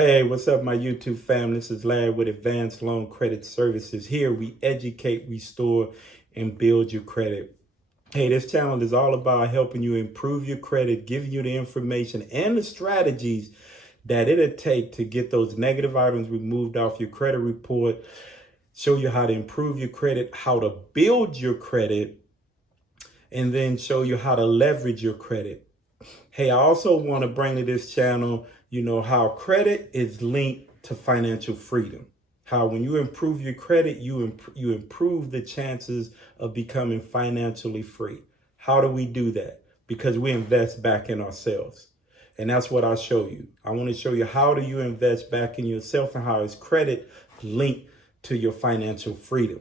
Hey, what's up, my YouTube fam? This is Larry with Advanced Loan Credit Services. Here we educate, restore, and build your credit. Hey, this channel is all about helping you improve your credit, giving you the information and the strategies that it'll take to get those negative items removed off your credit report, show you how to improve your credit, how to build your credit, and then show you how to leverage your credit. Hey, I also want to bring to this channel, how credit is linked to financial freedom. How when you improve your credit, you improve the chances of becoming financially free. How do we do that? Because we invest back in ourselves. And that's what I'll show you. I want to show you how do you invest back in yourself and how is credit linked to your financial freedom.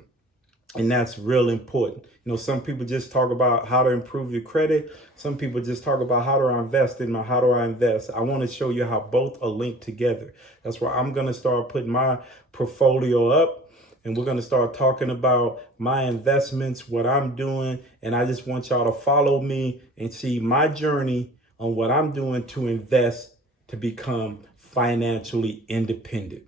And that's real important. Some people just talk about how to improve your credit. Some people just talk about how do I invest in how do I invest. I want to show you how both are linked together. That's why I'm going to start putting my portfolio up, and we're going to start talking about my investments, what I'm doing. And I just want y'all to follow me and see my journey on what I'm doing to invest to become financially independent.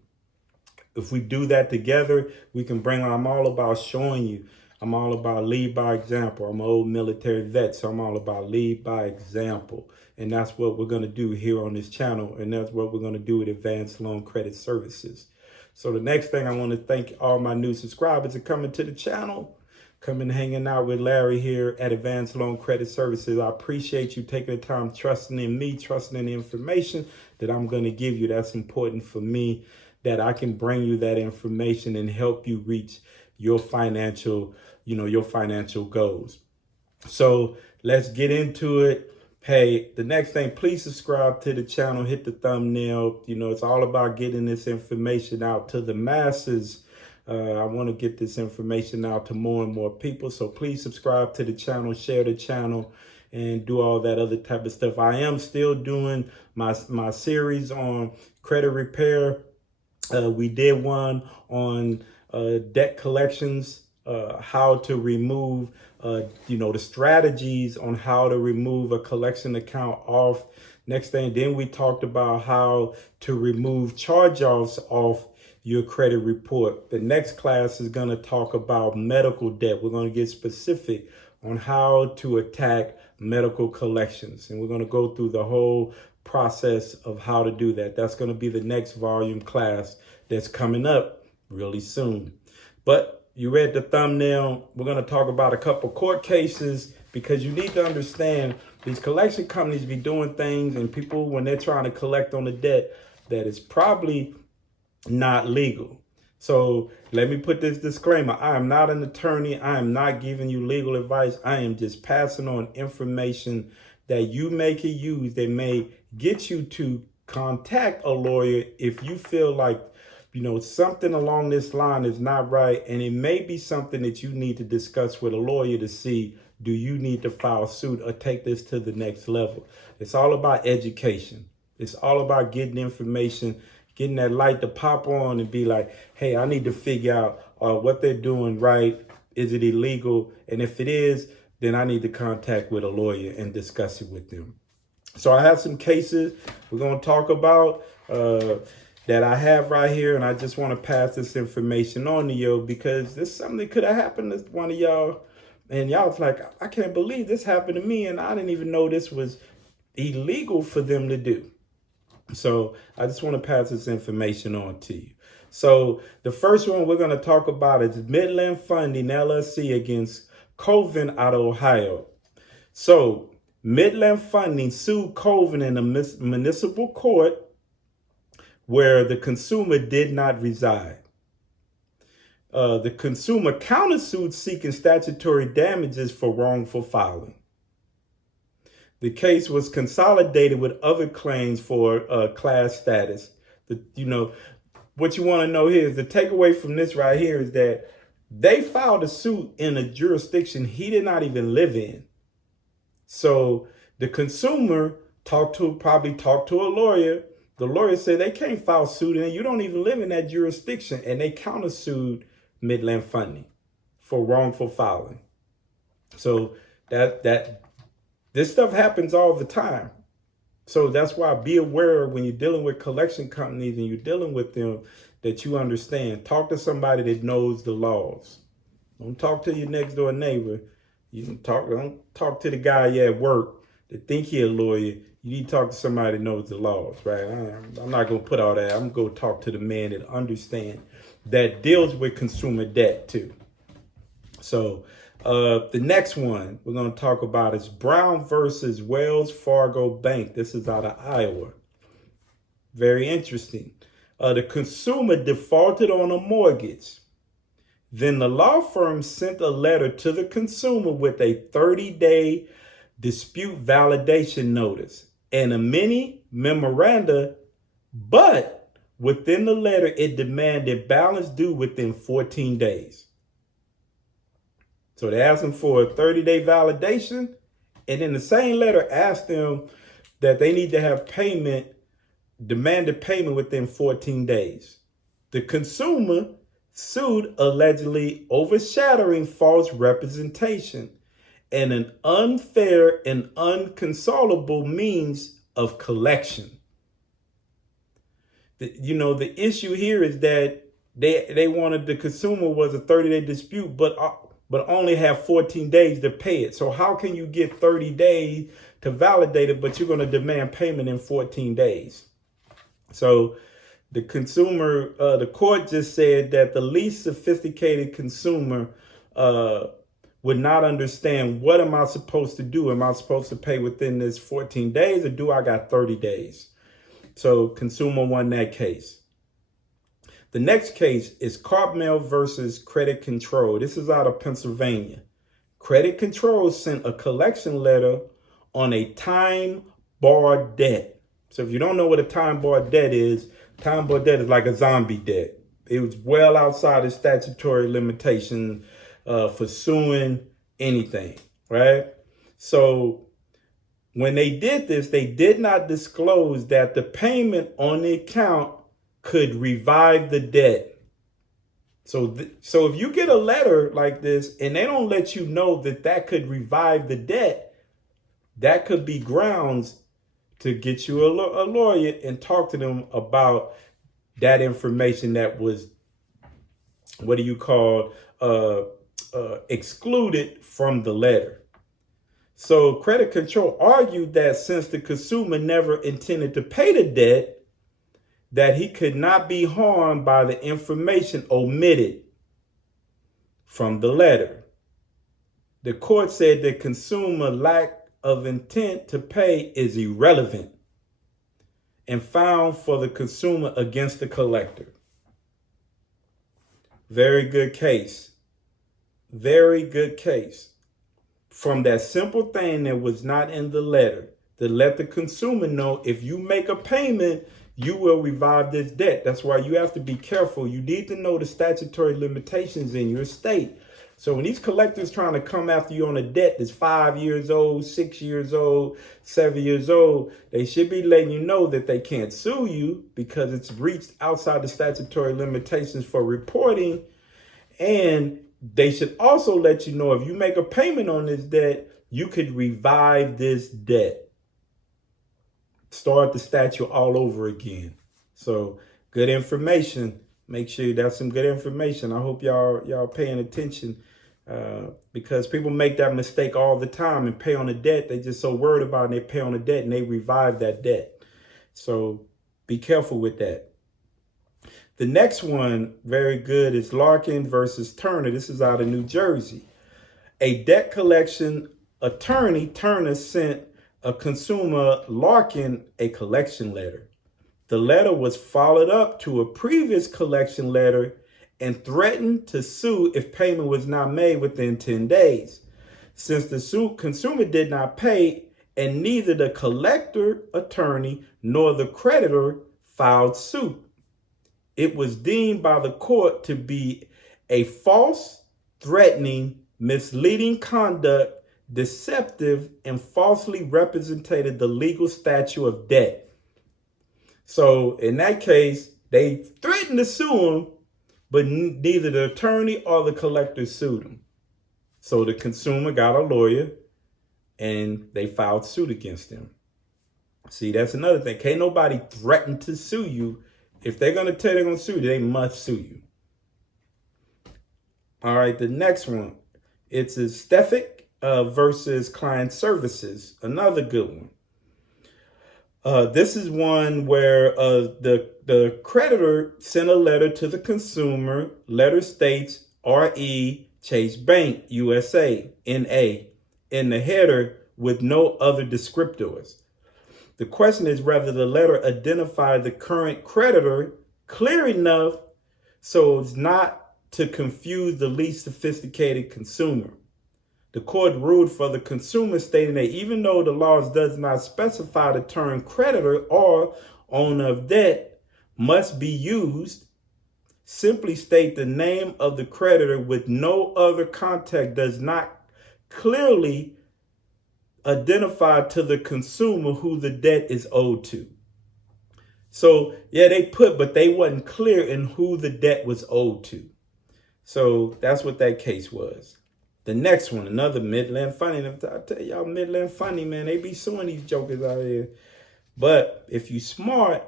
If we do that together, we can I'm all about showing you. I'm all about lead by example. I'm an old military vet, so I'm all about lead by example. And that's what we're going to do here on this channel. And that's what we're going to do with Advanced Loan Credit Services. So the next thing, I want to thank all my new subscribers for coming to the channel, coming hanging out with Larry here at Advanced Loan Credit Services. I appreciate you taking the time, trusting in me, trusting in the information that I'm going to give you. That's important for me, that I can bring you that information and help you reach your financial goals. So let's get into it. Hey, the next thing, please subscribe to the channel, hit the thumbnail. It's all about getting this information out to the masses. I want to get this information out to more and more people. So please subscribe to the channel, share the channel, and do all that other type of stuff. I am still doing my series on credit repair. We did one on debt collections, how to remove, the strategies on how to remove a collection account off. Next thing, then we talked about how to remove charge-offs off your credit report. The next class is going to talk about medical debt. We're going to get specific on how to attack medical collections. And we're going to go through the whole process of how to do that. That's going to be the next volume class that's coming up really soon. But you read the thumbnail. We're going to talk about a couple court cases, because you need to understand these collection companies be doing things, and people, when they're trying to collect on the debt, that is probably not legal. So let me put this disclaimer. I am not an attorney. I am not giving you legal advice. I am just passing on information that you may can use that may get you to contact a lawyer if you feel like, something along this line is not right. And it may be something that you need to discuss with a lawyer to see, do you need to file suit or take this to the next level? It's all about education. It's all about getting information, getting that light to pop on and be like, hey, I need to figure out what they're doing right. Is it illegal? And if it is, then I need to contact with a lawyer and discuss it with them. So I have some cases we're going to talk about that I have right here. And I just want to pass this information on to you, because this is something that could have happened to one of y'all. And y'all was like, I can't believe this happened to me. And I didn't even know this was illegal for them to do. So I just want to pass this information on to you. So the first one we're going to talk about is Midland Funding LLC against Coven out of Ohio. So Midland Funding sued Coven in a municipal court where the consumer did not reside. The consumer countersued seeking statutory damages for wrongful filing. The case was consolidated with other claims for class status. What you want to know here is the takeaway from this right here is that they filed a suit in a jurisdiction he did not even live in. So the consumer probably talked to a lawyer. The lawyer said they can't file suit and you don't even live in that jurisdiction. And they countersued Midland Funding for wrongful filing. So this stuff happens all the time. So that's why be aware when you're dealing with collection companies and you're dealing with them that you understand. Talk to somebody that knows the laws. Don't talk to your next door neighbor. Don't talk to the guy you at work that think he a lawyer. You need to talk to somebody that knows the laws, right? I'm not going to put all that. I'm going to talk to the man that understands, that deals with consumer debt too. So the next one we're going to talk about is Brown versus Wells Fargo Bank. This is out of Iowa. Very interesting. The consumer defaulted on a mortgage. Then the law firm sent a letter to the consumer with a 30-day dispute validation notice and a mini memoranda, but within the letter, it demanded balance due within 14 days. So they asked them for a 30-day validation, and in the same letter asked them that they need to have demanded payment within 14 days. The consumer sued allegedly overshadowing false representation and an unfair and unconsolable means of collection. The issue here is that they wanted, the consumer was a 30-day dispute, but only have 14 days to pay it. So how can you get 30 days to validate it, but you're going to demand payment in 14 days? So the consumer, the court just said that the least sophisticated consumer would not understand, what am I supposed to do? Am I supposed to pay within this 14 days or do I got 30 days? So consumer won that case. The next case is Cartmail versus Credit Control. This is out of Pennsylvania. Credit Control sent a collection letter on a time-barred debt. So if you don't know what a time-barred debt is like a zombie debt. It was well outside of statutory limitation for suing anything, right? So when they did this, they did not disclose that the payment on the account could revive the debt. So if you get a letter like this and they don't let you know that could revive the debt, that could be grounds to get you a lawyer and talk to them about that information that was, excluded from the letter. So Credit Control argued that since the consumer never intended to pay the debt, that he could not be harmed by the information omitted from the letter. The court said the consumer lack of intent to pay is irrelevant and found for the consumer against the collector. Very good case. Very good case. From that simple thing that was not in the letter, to let the consumer know, if you make a payment, you will revive this debt. That's why you have to be careful. You need to know the statutory limitations in your state. So when these collectors trying to come after you on a debt that's 5 years old, 6 years old, 7 years old, they should be letting you know that they can't sue you because it's reached outside the statutory limitations for reporting. And they should also let you know, if you make a payment on this debt, you could revive this debt. Start the statute all over again. So good information. Make sure that's some good information. I hope y'all paying attention because people make that mistake all the time and pay on the debt. They just so worried about it, and they pay on the debt and they revive that debt. So be careful with that. The next one, very good, is Larkin versus Turner. This is out of New Jersey. A debt collection attorney, Turner, sent a consumer, Larkin, a collection letter. The letter was followed up to a previous collection letter and threatened to sue if payment was not made within 10 days. Since the consumer did not pay and neither the collector attorney nor the creditor filed suit, it was deemed by the court to be a false, threatening, misleading conduct, deceptive, and falsely represented the legal statute of debt. So in that case, they threatened to sue him, but neither the attorney or the collector sued him. So the consumer got a lawyer and they filed suit against him. See, that's another thing. Can't nobody threaten to sue you. If they're going to tell you they're going to sue you, they must sue you. All right, the next one. It's a Stefik versus Client Services. Another good one. This is one where the creditor sent a letter to the consumer. Letter states R.E. Chase Bank, USA, N.A. in the header with no other descriptors. The question is whether the letter identified the current creditor clear enough so it's not to confuse the least sophisticated consumer. The court ruled for the consumer, stating that even though the laws does not specify the term creditor or owner of debt must be used, simply state the name of the creditor with no other contact does not clearly identify to the consumer who the debt is owed to. So yeah, they put, but they wasn't clear in who the debt was owed to. So that's what that case was. The next one, another Midland Funny. I tell y'all, Midland Funny, man, they be suing these jokers out here. But if you smart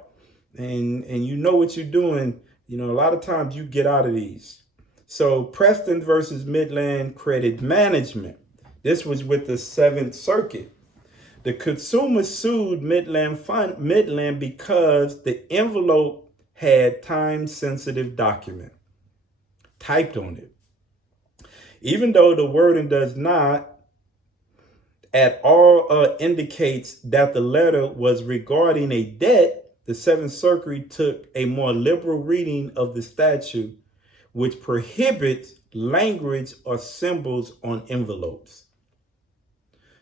and you know what you're doing, you know, a lot of times you get out of these. So Preston versus Midland Credit Management. This was with the 7th Circuit. The consumer sued Midland because the envelope had time-sensitive document typed on it. Even though the wording does not at all indicates that the letter was regarding a debt, the 7th Circuit took a more liberal reading of the statute, which prohibits language or symbols on envelopes.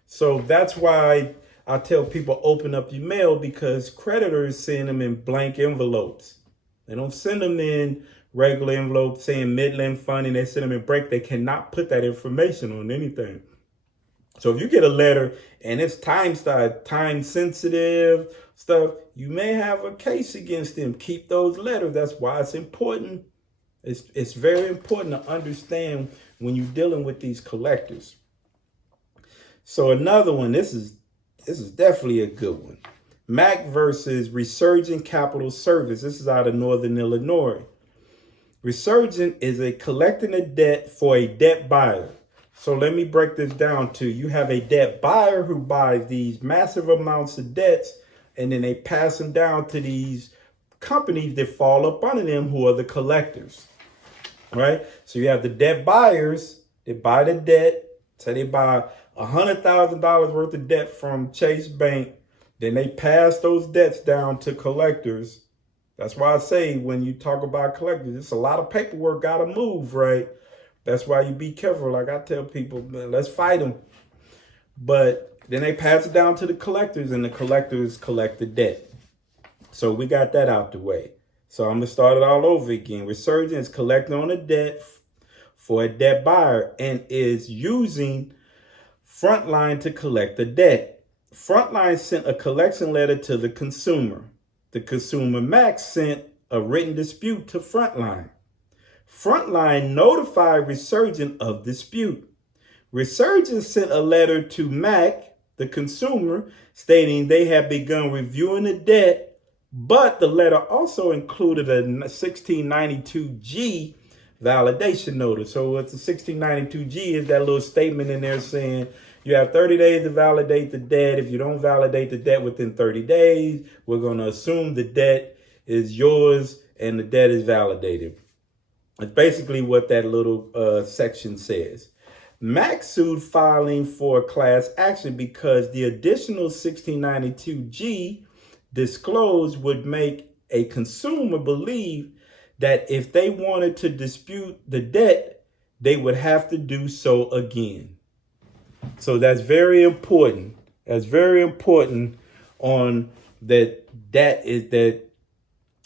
So that's why I tell people open up your mail, because creditors send them in blank envelopes. They don't send them in regular envelopes saying Midland Funny. They send them in break. They cannot put that information on anything. So if you get a letter and it's time sensitive stuff, you may have a case against them. Keep those letters. That's why it's important. It's very important to understand when you're dealing with these collectors. So another one, this is definitely a good one. Mac versus Resurgent Capital Service. This is out of Northern Illinois. Resurgent is a collecting a debt for a debt buyer. So let me break this down to you. Have a debt buyer who buys these massive amounts of debts, and then they pass them down to these companies that fall up under them, who are the collectors. Right? So you have the debt buyers that buy the debt. So they buy $100,000 worth of debt from Chase Bank. Then they pass those debts down to collectors. That's why I say when you talk about collectors, it's a lot of paperwork got to move, right? That's why you be careful. Like I tell people, man, let's fight them. But then they pass it down to the collectors, and the collectors collect the debt. So we got that out the way. So I'm going to start it all over again. Resurgent is collecting on a debt for a debt buyer and is using Frontline to collect the debt. Frontline sent a collection letter to the consumer. The consumer Max sent a written dispute to Frontline. Frontline notified Resurgent of dispute. Resurgent sent a letter to Mac, the consumer, stating they had begun reviewing the debt, but the letter also included a 1692G validation notice. So it's a 1692G is that little statement in there saying you have 30 days to validate the debt. If you don't validate the debt within 30 days, we're going to assume the debt is yours and the debt is validated. It's basically what that little section says. Max sued filing for class action because the additional 1692G disclosed would make a consumer believe that if they wanted to dispute the debt, they would have to do so again. So that's very important. That's very important on that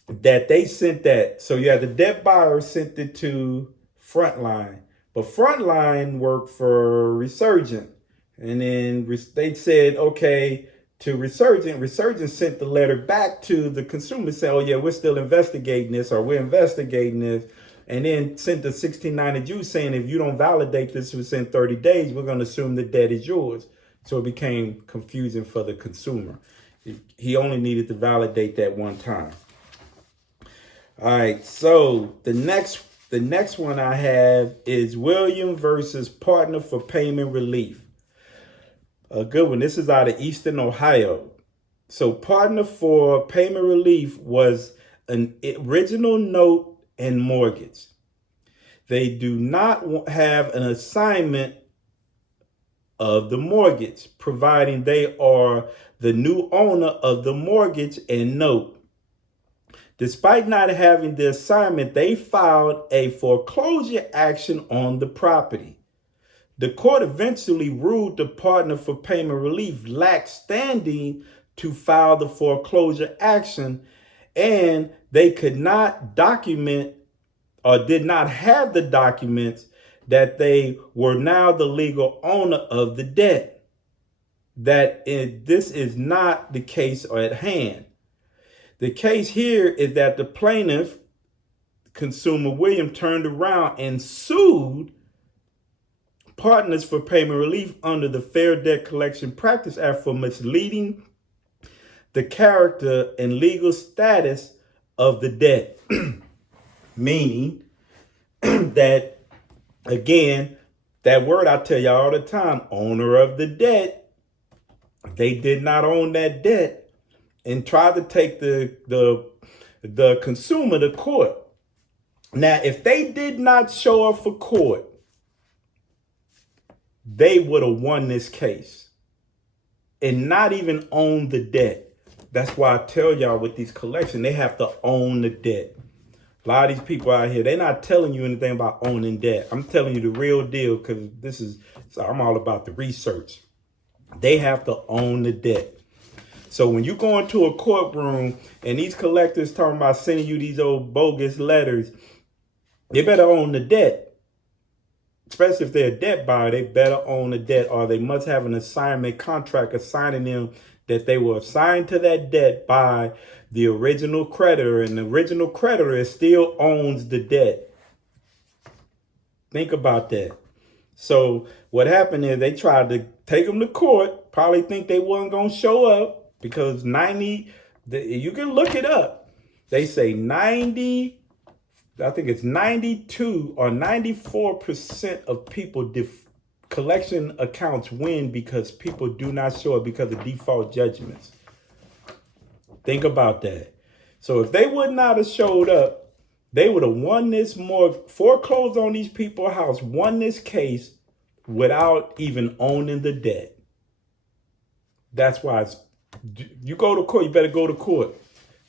they sent that. So yeah, the debt buyer sent it to Frontline, but Frontline worked for Resurgent. And then they said, okay, to Resurgent. Resurgent sent the letter back to the consumer saying, oh yeah, we're still investigating this, or we're investigating this. And then sent the 1692 saying, if you don't validate this within 30 days, we're going to assume the debt is yours. So it became confusing for the consumer. He only needed to validate that one time. All right, so the next one I have is William versus Partner for Payment Relief. A good one. This is out of Eastern Ohio. So Partner for Payment Relief was an original note and mortgage. They do not have an assignment of the mortgage, providing they are the new owner of the mortgage and note. Despite not having the assignment, they filed a foreclosure action on the property. The court eventually ruled the Partner for Payment Relief lacked standing to file the foreclosure action, and they could not document or did not have the documents that they were now the legal owner of the debt. This is not the case at hand. The case here is that the plaintiff, consumer William, turned around and sued Partners for Payment Relief under the Fair Debt Collection Practice Act for misleading the character and legal status of the debt. Meaning that, again, that word I tell y'all all the time, owner of the debt, they did not own that debt and tried to take the consumer to court. Now, if they did not show up for court, they would have won this case and not even own the debt. That's why I tell y'all with these collections, they have to own the debt. A lot of these people out here, they're not telling you anything about owning debt. I'm telling you the real deal because I'm all about the research. They have to own the debt. So when you go into a courtroom and these collectors talking about sending you these old bogus letters, they better own the debt. Especially if they're a debt buyer, they better own the debt, or they must have an assignment contract assigning them that they were assigned to that debt by the original creditor, and the original creditor still owns the debt. Think about that. So what happened is they tried to take them to court, probably think they wasn't going to show up because you can look it up. They say 92 or 94% of people collection accounts win because people do not show up because of default judgments. Think about that. So if they would not have showed up, they would have won this foreclosed on these people's house, won this case without even owning the debt. That's why you go to court, you better go to court.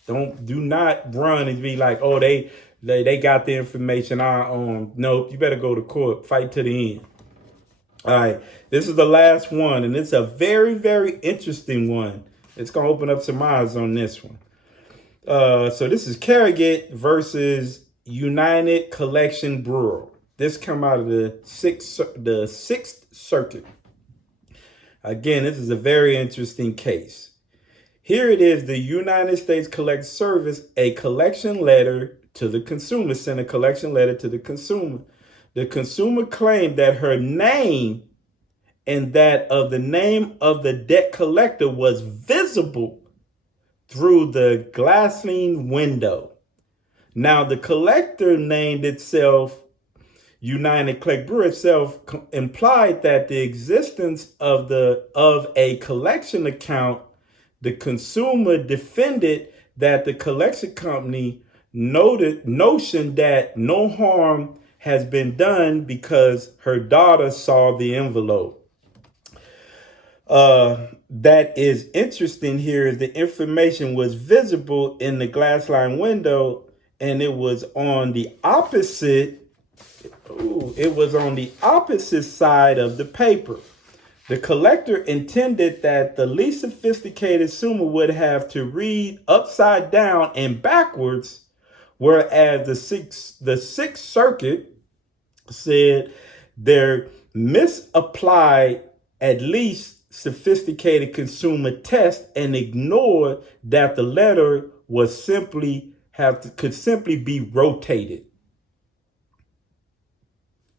Do not run and be like, oh, they got the information I own. Nope, you better go to court, fight to the end. All right, this is the last one, and it's a very, very interesting one. It's going to open up some eyes on this one. So this is Carrigate versus United Collection Brewer. This come out of the Sixth Circuit. Again, this is a very interesting case. Here it is, the United States Collection Service, a collection letter to the consumer, sent a collection letter to the consumer. The consumer claimed that her name and that of the name of the debt collector was visible through the glassine window. Now, the collector named itself United Collection Brewer itself implied that the existence of a collection account, the consumer defended that the collection company notion that no harm has been done because her daughter saw the envelope. That is interesting here is the information was visible in the glass line window, and it was on the opposite side of the paper. The collector intended that the least sophisticated consumer would have to read upside down and backwards, whereas the Sixth Circuit said they're misapplied at least sophisticated consumer test and ignored that the letter could simply be rotated.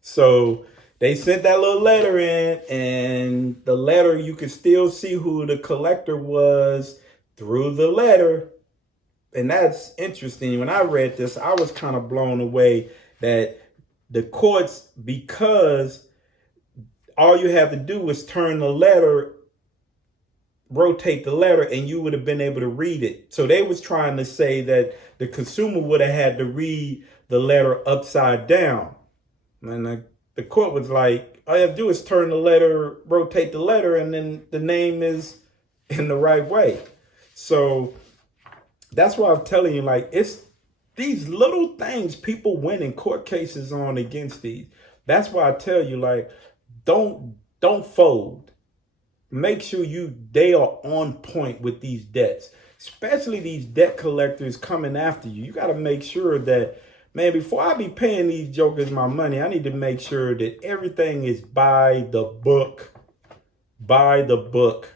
So they sent that little letter in, and the letter, you could still see who the collector was through the letter. And that's interesting. When I read this, I was kind of blown away that the courts, because all you have to do is turn the letter, rotate the letter, and you would have been able to read it. So they was trying to say that the consumer would have had to read the letter upside down. And the court was like, all you have to do is turn the letter, rotate the letter, and then the name is in the right way. So that's why I'm telling you, like, it's these little things people win in court cases on against these. That's why I tell you, like, don't fold. Make sure they are on point with these debts, especially these debt collectors coming after you. You got to make sure that, man, before I be paying these jokers my money, I need to make sure that everything is by the book. By the book.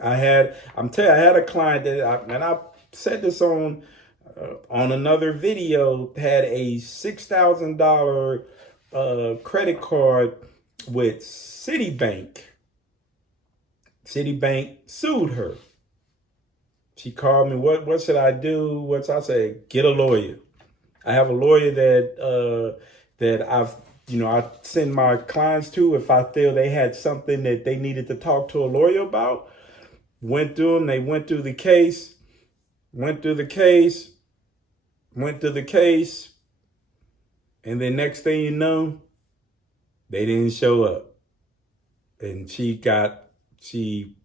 I had a client that, I said this on another video, had a $6,000 credit card with Citibank. Citibank sued her. She called me, what should I do? I said, get a lawyer. I have a lawyer that I send my clients to if I feel they had something that they needed to talk to a lawyer about. Went through the case, and then next thing you know, they didn't show up. And she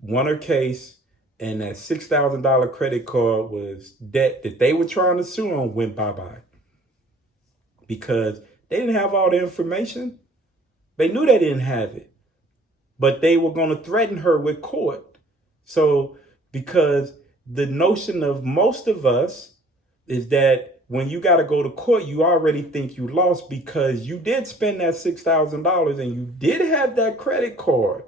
won her case, and that $6,000 credit card was debt that they were trying to sue on went bye-bye. Because they didn't have all the information. They knew they didn't have it. But they were going to threaten her with court. So, because the notion of most of us is that when you got to go to court, you already think you lost because you did spend that $6,000 and you did have that credit card.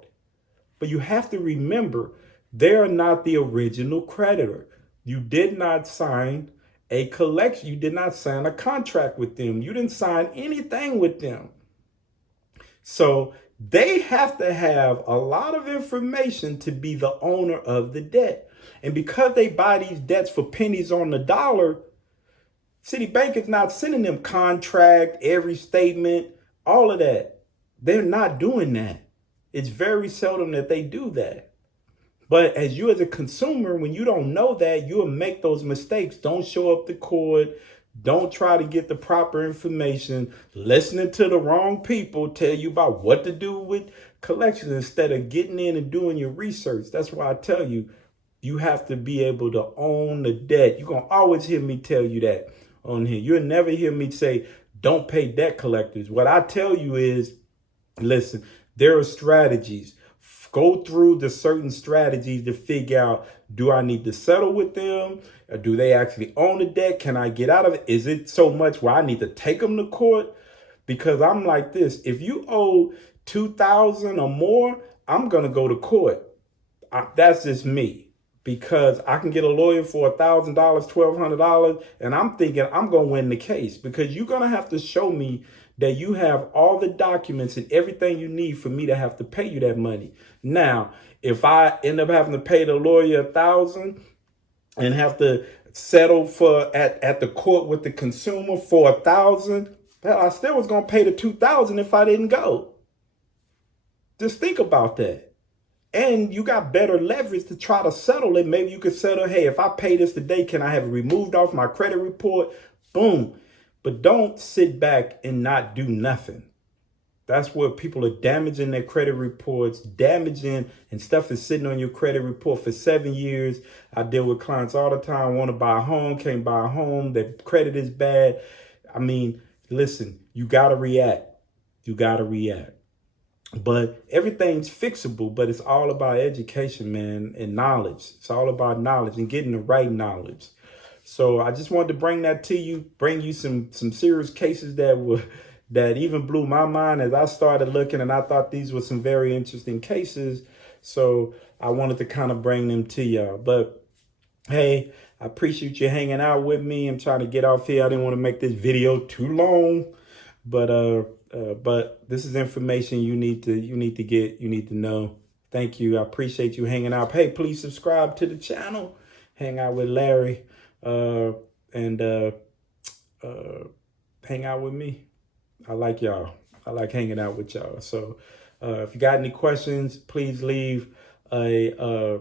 But you have to remember, they're not the original creditor. You did not sign a collection. You did not sign a contract with them. You didn't sign anything with them. So they have to have a lot of information to be the owner of the debt. And because they buy these debts for pennies on the dollar, Citibank is not sending them contract, every statement, all of that. They're not doing that. It's very seldom that they do that. But as you as a consumer, when you don't know that, you'll make those mistakes. Don't show up to court. Don't try to get the proper information. Listening to the wrong people tell you about what to do with collections instead of getting in and doing your research. That's why I tell you, you have to be able to own the debt. You're going to always hear me tell you that on here. You'll never hear me say, don't pay debt collectors. What I tell you is, listen, there are strategies. Go through the certain strategies to figure out, do I need to settle with them? Or do they actually own the debt? Can I get out of it? Is it so much where I need to take them to court? Because I'm like this, if you owe $2,000 or more, I'm going to go to court. That's just me. Because I can get a lawyer for $1,000, $1,200, and I'm thinking I'm going to win the case. Because you're going to have to show me that you have all the documents and everything you need for me to have to pay you that money. Now, if I end up having to pay the lawyer $1,000 and have to settle for at the court with the consumer for $1,000, I still was going to pay the $2,000 if I didn't go. Just think about that. And you got better leverage to try to settle it. Maybe you could settle, hey, if I pay this today, can I have it removed off my credit report? Boom. But don't sit back and not do nothing. That's where people are damaging their credit reports, damaging, and stuff is sitting on your credit report for 7 years. I deal with clients all the time, want to buy a home, can't buy a home, their credit is bad. I mean, listen, you got to react. You got to react. But everything's fixable, but it's all about education, man, and knowledge. It's all about knowledge and getting the right knowledge. So I just wanted to bring that to you, bring you some serious cases that even blew my mind as I started looking, and I thought these were some very interesting cases. So I wanted to kind of bring them to y'all. But hey, I appreciate you hanging out with me. I'm trying to get off here. I didn't want to make this video too long, but this is information you need to know. Thank you. I appreciate you hanging out. Hey, please subscribe to the channel. Hang out with Larry and hang out with me. I like y'all. I like hanging out with y'all. So if you got any questions, please leave a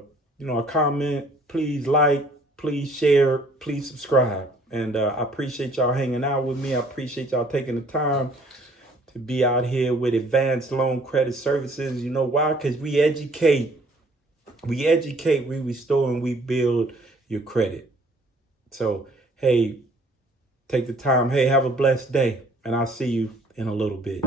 comment. Please like, please share, please subscribe. And I appreciate y'all hanging out with me. I appreciate y'all taking the time to be out here with Advanced Loan Credit Services. You know why? Because we educate, we restore, and we build your credit. So, hey, take the time. Hey, have a blessed day. And I'll see you in a little bit.